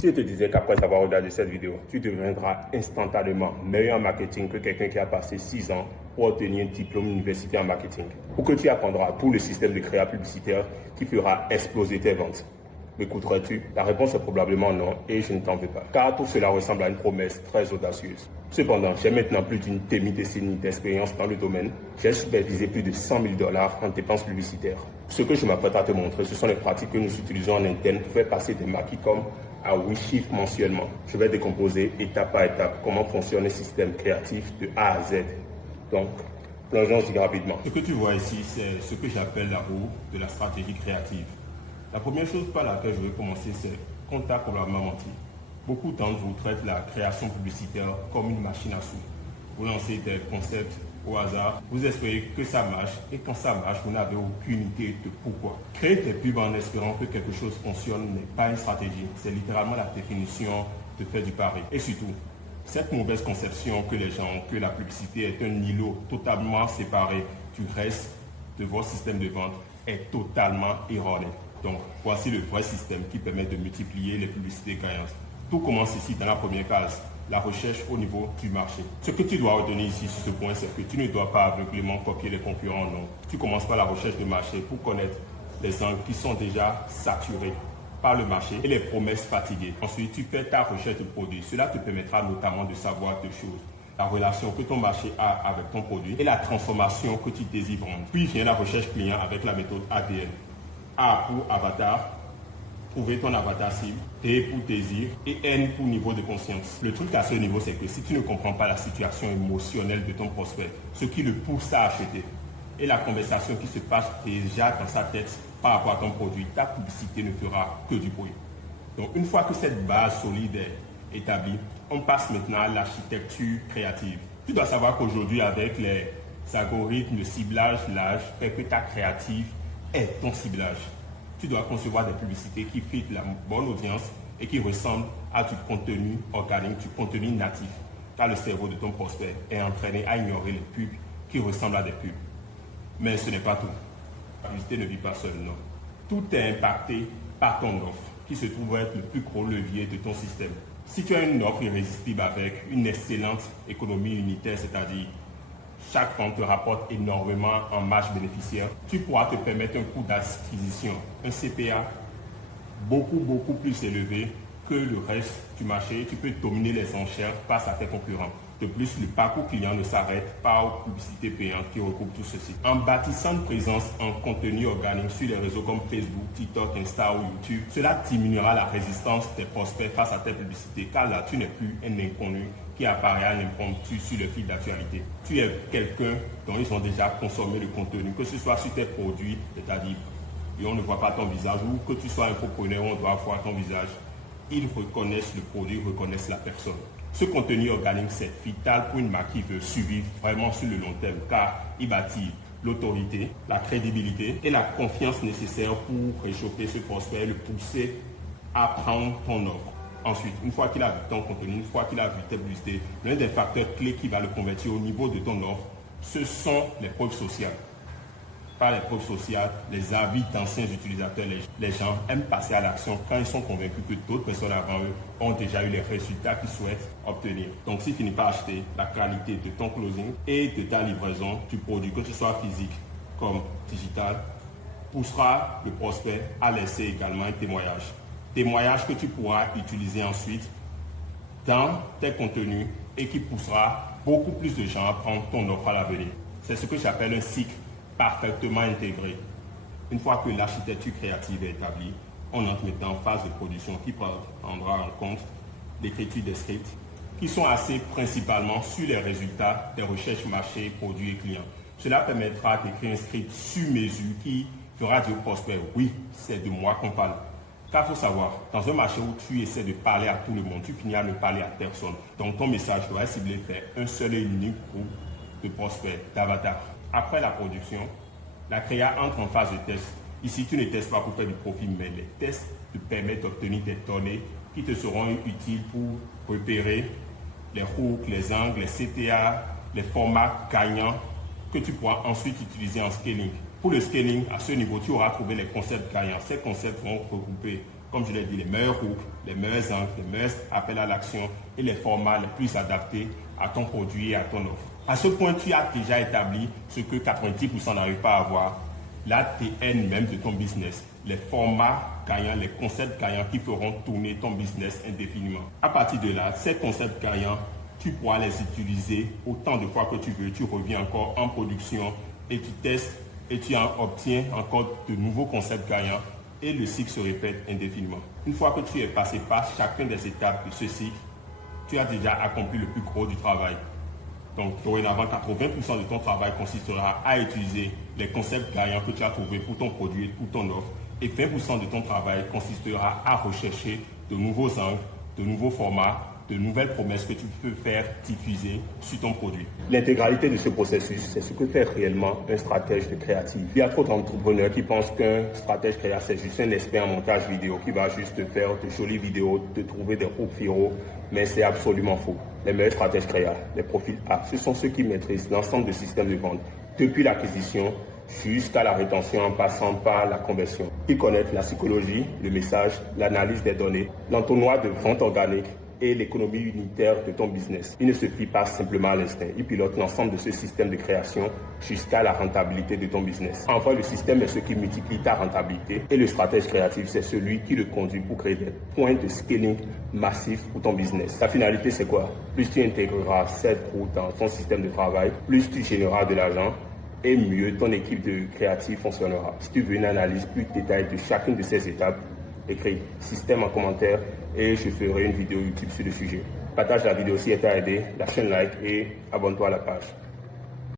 Si je te disais qu'après avoir regardé cette vidéo, tu deviendras instantanément meilleur en marketing que quelqu'un qui a passé 6 ans pour obtenir un diplôme universitaire en marketing, ou que tu apprendras tout le système de créa publicitaire qui fera exploser tes ventes, m'écouteras-tu? La réponse est probablement non et je ne t'en veux pas, car tout cela ressemble à une promesse très audacieuse. Cependant, j'ai maintenant plus d'une demi-décennie d'expérience dans le domaine. J'ai supervisé plus de $100 000 en dépenses publicitaires. Ce que je m'apprête à te montrer, ce sont les pratiques que nous utilisons en interne pour faire passer des maquis comme à 8 chiffres mensuellement. Je vais décomposer étape par étape comment fonctionne un système créatif de A à Z. Donc, plongeons-y rapidement. Ce que tu vois ici, c'est ce que j'appelle la roue de la stratégie créative. La première chose par laquelle je vais commencer, c'est qu'on t'a probablement menti. Beaucoup d'entre vous traitent la création publicitaire comme une machine à sous. Vous lancez des concepts au hasard, vous espérez que ça marche et quand ça marche, vous n'avez aucune idée de pourquoi. Créer des pubs en espérant que quelque chose fonctionne n'est pas une stratégie, c'est littéralement la définition de faire du pari. Et surtout, cette mauvaise conception que les gens ont que la publicité est un îlot totalement séparé du reste de votre système de vente est totalement erroné. Donc, voici le vrai système qui permet de multiplier les publicités gagnantes. Tout commence ici dans la première case, la recherche au niveau du marché. Ce que tu dois retenir ici sur ce point, c'est que tu ne dois pas aveuglément copier les concurrents, non. Tu commences par la recherche de marché pour connaître les angles qui sont déjà saturés par le marché et les promesses fatiguées. Ensuite, tu fais ta recherche de produit. Cela te permettra notamment de savoir deux choses. La relation que ton marché a avec ton produit et la transformation que tu désires vendre. Puis vient la recherche client avec la méthode ADN. A pour avatar, trouver ton avatar cible, T pour désir et N pour niveau de conscience. Le truc à ce niveau, c'est que si tu ne comprends pas la situation émotionnelle de ton prospect, ce qui le pousse à acheter, et la conversation qui se passe déjà dans sa tête par rapport à ton produit, ta publicité ne fera que du bruit. Donc une fois que cette base solide est établie, on passe maintenant à l'architecture créative. Tu dois savoir qu'aujourd'hui, avec les algorithmes de ciblage large, fait que ta créative est ton ciblage. Tu dois concevoir des publicités qui fitent la bonne audience et qui ressemblent à du contenu organique, du contenu natif. Car le cerveau de ton prospect est entraîné à ignorer les pubs qui ressemblent à des pubs. Mais ce n'est pas tout. La publicité ne vit pas seule, non. Tout est impacté par ton offre, qui se trouve être le plus gros levier de ton système. Si tu as une offre irrésistible avec une excellente économie unitaire, c'est-à-dire chaque vente te rapporte énormément en marge bénéficiaire, tu pourras te permettre un coût d'acquisition, un CPA beaucoup plus élevé que le reste du marché. Tu peux dominer les enchères face à tes concurrents. De plus, le parcours client ne s'arrête pas aux publicités payantes qui recoupent tout ceci. En bâtissant une présence en contenu organique sur les réseaux comme Facebook, TikTok, Insta ou YouTube, cela diminuera la résistance des prospects face à tes publicités, car là, tu n'es plus un inconnu qui apparaît à l'impromptu sur le fil d'actualité. Tu es quelqu'un dont ils ont déjà consommé le contenu, que ce soit sur tes produits, c'est-à-dire et on ne voit pas ton visage, ou que tu sois un entrepreneur, on doit voir ton visage. Ils reconnaissent le produit, reconnaissent la personne. Ce contenu organique, c'est vital pour une marque qui veut survivre vraiment sur le long terme, car il bâtit l'autorité, la crédibilité et la confiance nécessaire pour réchauffer ce prospect et le pousser à prendre ton offre. Ensuite, une fois qu'il a vu ton contenu, une fois qu'il a vu tes publicités, l'un des facteurs clés qui va le convertir au niveau de ton offre, ce sont les preuves sociales. Par les preuves sociales, les avis d'anciens utilisateurs, les gens aiment passer à l'action quand ils sont convaincus que d'autres personnes avant eux ont déjà eu les résultats qu'ils souhaitent obtenir. Donc, s'ils finissent par acheter, la qualité de ton closing et de ta livraison du produit, que ce soit physique comme digital, poussera le prospect à laisser également un témoignage. Témoignage que tu pourras utiliser ensuite dans tes contenus et qui poussera beaucoup plus de gens à prendre ton offre à l'avenir. C'est ce que j'appelle un cycle parfaitement intégré. Une fois que l'architecture créative est établie, on entre maintenant en phase de production qui prendra en compte l'écriture des scripts qui sont axés principalement sur les résultats des recherches marché, produits et clients. Cela permettra d'écrire un script sur mesure qui fera dire au prospect, oui, c'est de moi qu'on parle. Car il faut savoir, dans un marché où tu essaies de parler à tout le monde, tu finis à ne parler à personne. Donc ton message doit être ciblé vers un seul et unique groupe de prospects, d'avatars. Après la production, la créa entre en phase de test. Ici, tu ne testes pas pour faire du profit, mais les tests te permettent d'obtenir des données qui te seront utiles pour repérer les hooks, les angles, les CTA, les formats gagnants que tu pourras ensuite utiliser en scaling. Pour le scaling, à ce niveau, tu auras trouvé les concepts gagnants. Ces concepts vont regrouper comme je l'ai dit, les meilleurs hooks, les meilleurs angles, les meilleurs appels à l'action et les formats les plus adaptés à ton produit et à ton offre. À ce point, tu as déjà établi ce que 90% n'arrivent pas à avoir, l'ADN même de ton business, les formats gagnants, les concepts gagnants qui feront tourner ton business indéfiniment. À partir de là, ces concepts gagnants, tu pourras les utiliser autant de fois que tu veux. Tu reviens encore en production et tu testes et tu en obtiens encore de nouveaux concepts gagnants et le cycle se répète indéfiniment. Une fois que tu es passé par chacune des étapes de ce cycle, tu as déjà accompli le plus gros du travail. Donc, dorénavant, 80% de ton travail consistera à utiliser les concepts gagnants que tu as trouvés pour ton produit, pour ton offre, et 20% de ton travail consistera à rechercher de nouveaux angles, de nouveaux formats, de nouvelles promesses que tu peux faire diffuser sur ton produit. L'intégralité de ce processus, c'est ce que fait réellement un stratège de créatif. Il y a trop d'entrepreneurs qui pensent qu'un stratège créatif, c'est juste un expert en montage vidéo qui va juste te faire de jolies vidéos, te trouver des hooks viraux, mais c'est absolument faux. Les meilleurs stratèges créatifs, les profils A, ce sont ceux qui maîtrisent l'ensemble du système de vente, depuis l'acquisition jusqu'à la rétention en passant par la conversion. Ils connaissent la psychologie, le message, l'analyse des données, l'entonnoir de vente organique et l'économie unitaire de ton business. Il ne se fie pas simplement à l'instinct. Il pilote l'ensemble de ce système de création jusqu'à la rentabilité de ton business. Enfin, le système est ce qui multiplie ta rentabilité et le stratège créatif, c'est celui qui le conduit pour créer des points de scaling massifs pour ton business. La finalité, c'est quoi? Plus tu intégreras cette roue dans ton système de travail, plus tu généreras de l'argent et mieux ton équipe de créatifs fonctionnera. Si tu veux une analyse plus détaillée de chacune de ces étapes, écris système en commentaire et je ferai une vidéo YouTube sur le sujet. Partage la vidéo si elle t'a aidé, la chaîne like et abonne-toi à la page.